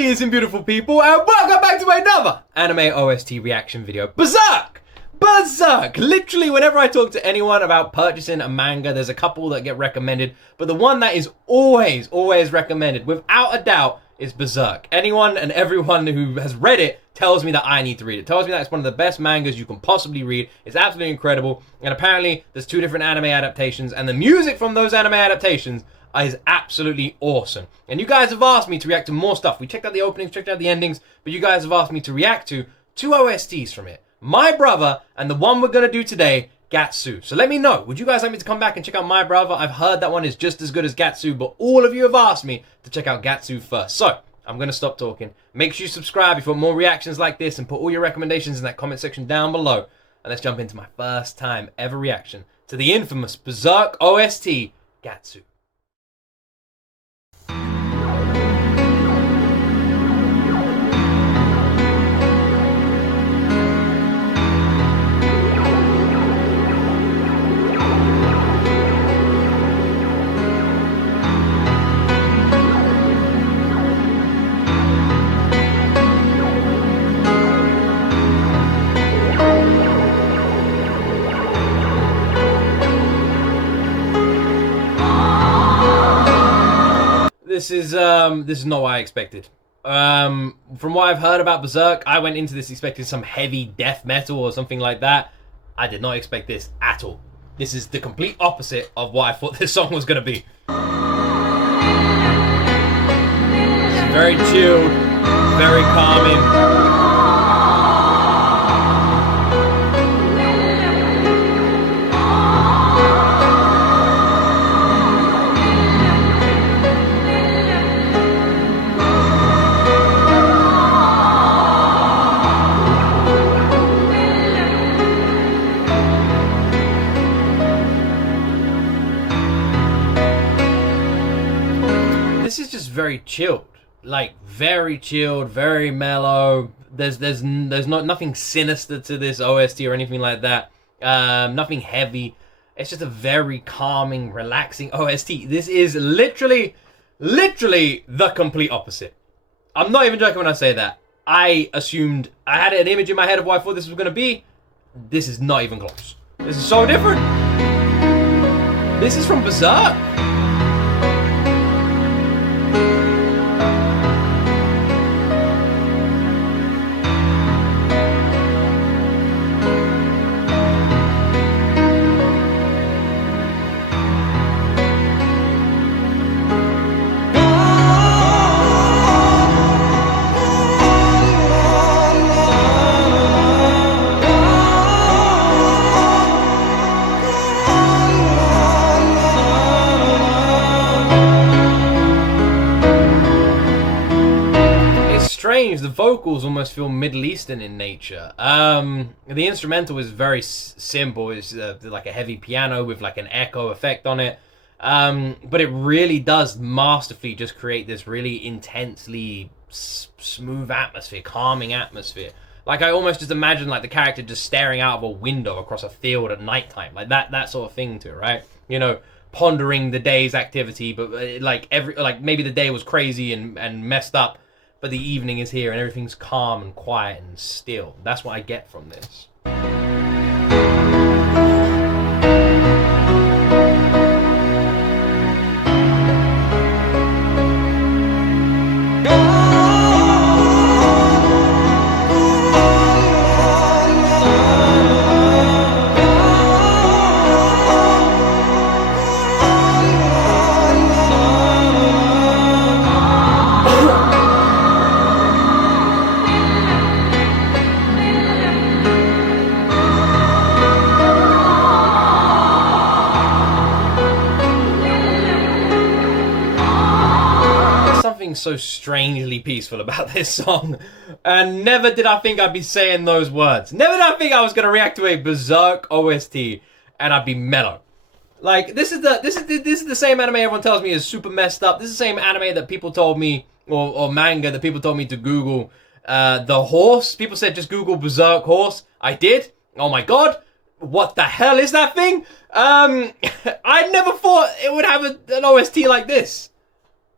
Amazing beautiful people, and welcome back to another anime OST reaction video. Berserk! Berserk! Literally whenever I talk to anyone about purchasing a manga, there's a couple that get recommended, but the one that is always recommended, without a doubt, is Berserk. Anyone and everyone who has read it tells me that I need to read it. Tells me that it's one of the best mangas you can possibly read. It's absolutely incredible, and apparently there's 2 different anime adaptations, and the music from those anime adaptations is absolutely awesome. And you guys have asked me to react to more stuff. We checked out the openings, checked out the endings, but you guys have asked me to react to 2 OSTs from it. My Brother, and the one we're going to do today, Gatsu. So let me know, would you guys like me to come back and check out My Brother? I've heard that one is just as good as Gatsu, but all of you have asked me to check out Gatsu first. So, I'm going to stop talking. Make sure you subscribe if you want more reactions like this, and put all your recommendations in that comment section down below. And let's jump into my first time ever reaction to the infamous Berserk OST, Gatsu. This is not what I expected. From what I've heard about Berserk, I went into this expecting some heavy death metal or something like that. I did not expect this at all. This is the complete opposite of what I thought this song was going to be. It's very chilled, very calming. This is just very chilled, like very chilled, very mellow. There's nothing sinister to this OST or anything like that. Nothing heavy. It's just a very calming, relaxing OST. This is literally the complete opposite. I'm not even joking when I say that. I assumed, I had an image in my head of what I thought this was going to be. This is not even close. This is so different. This is from Berserk. The vocals almost feel Middle Eastern in nature. The instrumental is very simple. It's like a heavy piano with like an echo effect on it. But it really does masterfully just create this really intensely smooth atmosphere, calming atmosphere. Like I almost just imagine like the character just staring out of a window across a field at nighttime, like that sort of thing to it, right? You know, pondering the day's activity, but like maybe the day was crazy and messed up. But the evening is here and everything's calm and quiet and still. That's what I get from this. So strangely peaceful about this song, and never did I think I'd be saying those words. Never did I think I was gonna react to a Berserk OST and I'd be mellow. Like this is the same anime everyone tells me is super messed up. This is the same anime that people told me, or manga that people told me to Google. The horse. People said just Google Berserk horse. I did. Oh my god. What the hell is that thing? I never thought it would have an OST like this.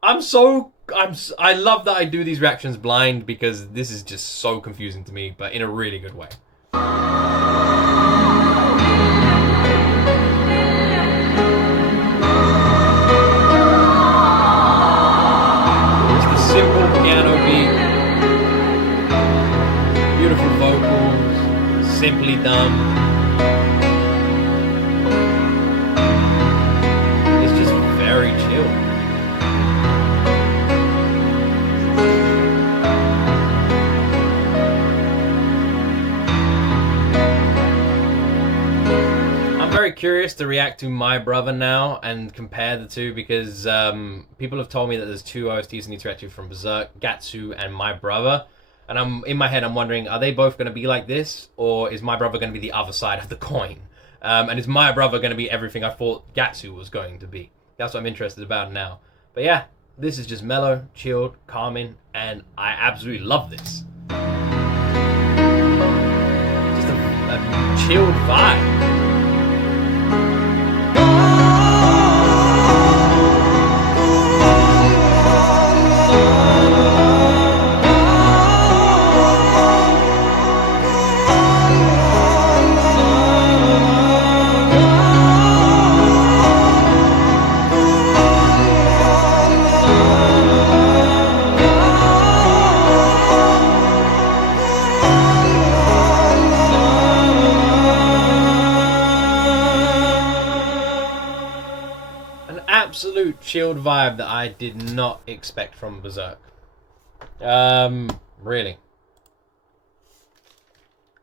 I'm so I love that I do these reactions blind because this is just so confusing to me, but in a really good way. Simple piano beat, beautiful vocals, simply done. It's just very chill. I'm very curious to react to My Brother now and compare the two because people have told me that there's two OSTs I need to react to from Berserk, Gatsu and My Brother. And in my head, I'm wondering, are they both going to be like this? Or is My Brother going to be the other side of the coin? And is My Brother going to be everything I thought Gatsu was going to be? That's what I'm interested about now. But yeah, this is just mellow, chilled, calming, and I absolutely love this. Just a chilled vibe. Absolute chilled vibe that I did not expect from Berserk. Really.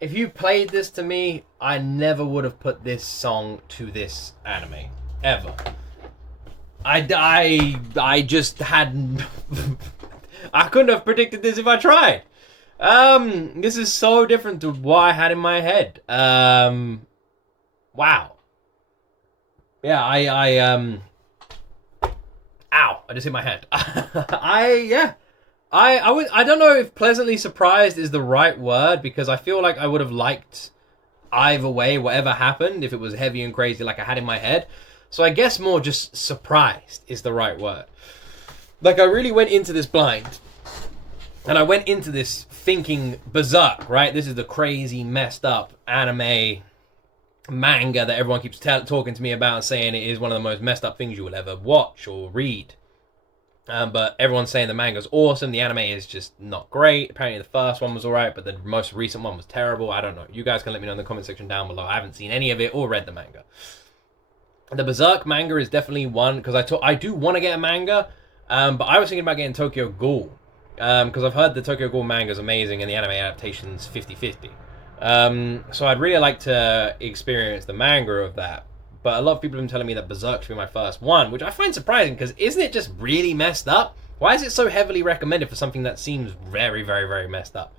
If you played this to me, I never would have put this song to this anime. Ever. I just hadn't... I couldn't have predicted this if I tried. This is so different to what I had in my head. Wow. Yeah, Ow! I just hit my head. I don't know if pleasantly surprised is the right word because I feel like I would have liked either way, whatever happened, if it was heavy and crazy like I had in my head. So I guess more just surprised is the right word. Like I really went into this blind, and I went into this thinking Berserk, right? This is the crazy, messed up anime manga that everyone keeps talking to me about and saying it is one of the most messed up things you will ever watch or read. But everyone's saying the manga's awesome, the anime is just not great. Apparently the first one was alright, but the most recent one was terrible. I don't know. You guys can let me know in the comment section down below. I haven't seen any of it or read the manga. The Berserk manga is definitely one, because I do want to get a manga, but I was thinking about getting Tokyo Ghoul, because I've heard the Tokyo Ghoul manga is amazing and the anime adaptation's 50-50. So I'd really like to experience the manga of that. But a lot of people have been telling me that Berserk should be my first one, which I find surprising, because isn't it just really messed up? Why is it so heavily recommended for something that seems very, very, very messed up?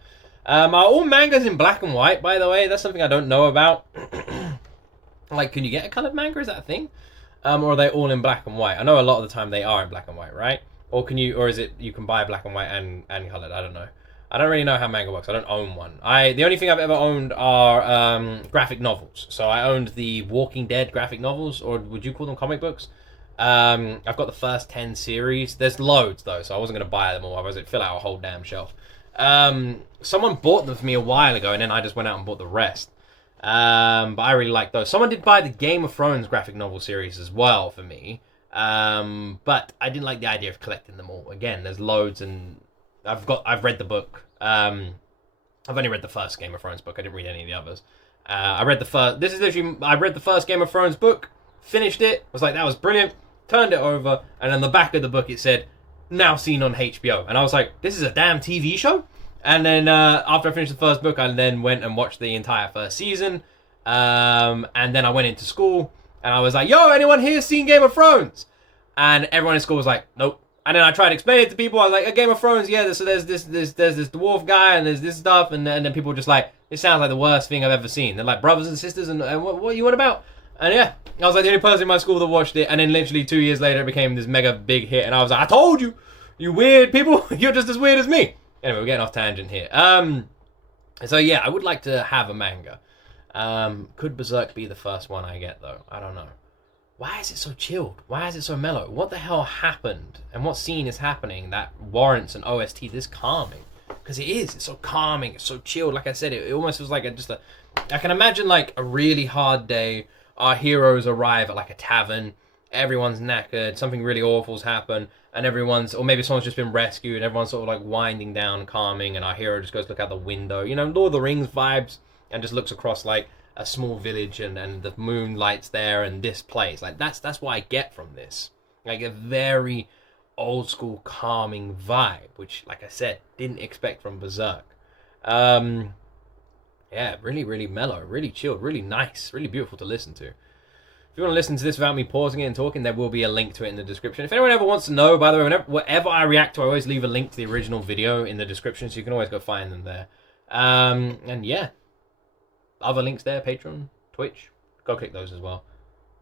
Are all mangas in black and white, by the way? That's something I don't know about. Like, can you get a colored manga? Is that a thing? Or are they all in black and white? I know a lot of the time they are in black and white, right? Or is it you can buy black and white and colored? I don't know. I don't really know how manga works. I don't own one. The only thing I've ever owned are graphic novels. So I owned the Walking Dead graphic novels, or would you call them comic books? I've got the first 10 series. There's loads, though, so I wasn't going to buy them all. Otherwise, it'd fill out a whole damn shelf. Someone bought them for me a while ago, and then I just went out and bought the rest. But I really like those. Someone did buy the Game of Thrones graphic novel series as well for me. But I didn't like the idea of collecting them all. Again, there's loads, and I've read the book. I've only read the first Game of Thrones book. I didn't read any of the others. I read the first Game of Thrones book, finished it, was like, that was brilliant, turned it over, and on the back of the book it said, now seen on HBO. And I was like, this is a damn TV show? And then after I finished the first book, I then went and watched the entire first season. And then I went into school, and I was like, yo, anyone here seen Game of Thrones? And everyone in school was like, nope. And then I tried to explain it to people. I was like, a Game of Thrones, yeah, so there's this dwarf guy, and there's this stuff, and then people were just like, it sounds like the worst thing I've ever seen. They're like brothers and sisters, and what you want about? And yeah, I was like the only person in my school that watched it, and then literally 2 years later it became this mega big hit, and I was like, I told you, you weird people, you're just as weird as me. Anyway, we're getting off tangent here. So yeah, I would like to have a manga. Could Berserk be the first one I get, though? I don't know. why is it so chilled? Why is it so mellow? What the hell happened? And what scene is happening that warrants an OST this calming? Because it is. It's so calming. It's so chilled. Like I said, it almost was like I can imagine like a really hard day. Our heroes arrive at like a tavern. Everyone's knackered. Something really awful's happened. And or maybe someone's just been rescued. And everyone's sort of like winding down, calming. And our hero just goes look out the window. You know, Lord of the Rings vibes. And just looks across like a small village and the moonlight's there and this place. Like that's what I get from this. Like a very old school calming vibe, which like I said, didn't expect from Berserk. Yeah, really, really mellow, really chilled, really nice, really beautiful to listen to. If you want to listen to this without me pausing it and talking, there will be a link to it in the description. If anyone ever wants to know, by the way, whatever I react to, I always leave a link to the original video in the description, so you can always go find them there. And yeah, other links there, Patreon, Twitch, go click those as well.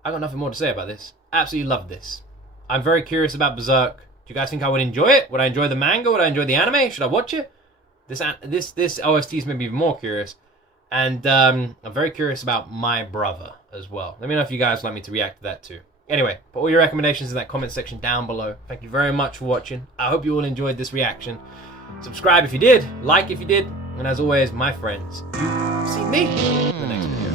I got nothing more to say about this. Absolutely love this. I'm very curious about Berserk. Do you guys think I would enjoy it? Would I enjoy the manga? Would I enjoy the anime? Should I watch it? This OST's made me even more curious. And I'm very curious about my brother as well. Let me know if you guys would like me to react to that too. Anyway, put all your recommendations in that comment section down below. Thank you very much for watching. I hope you all enjoyed this reaction. Subscribe if you did, like if you did, and as always, my friends, you see me in the next video.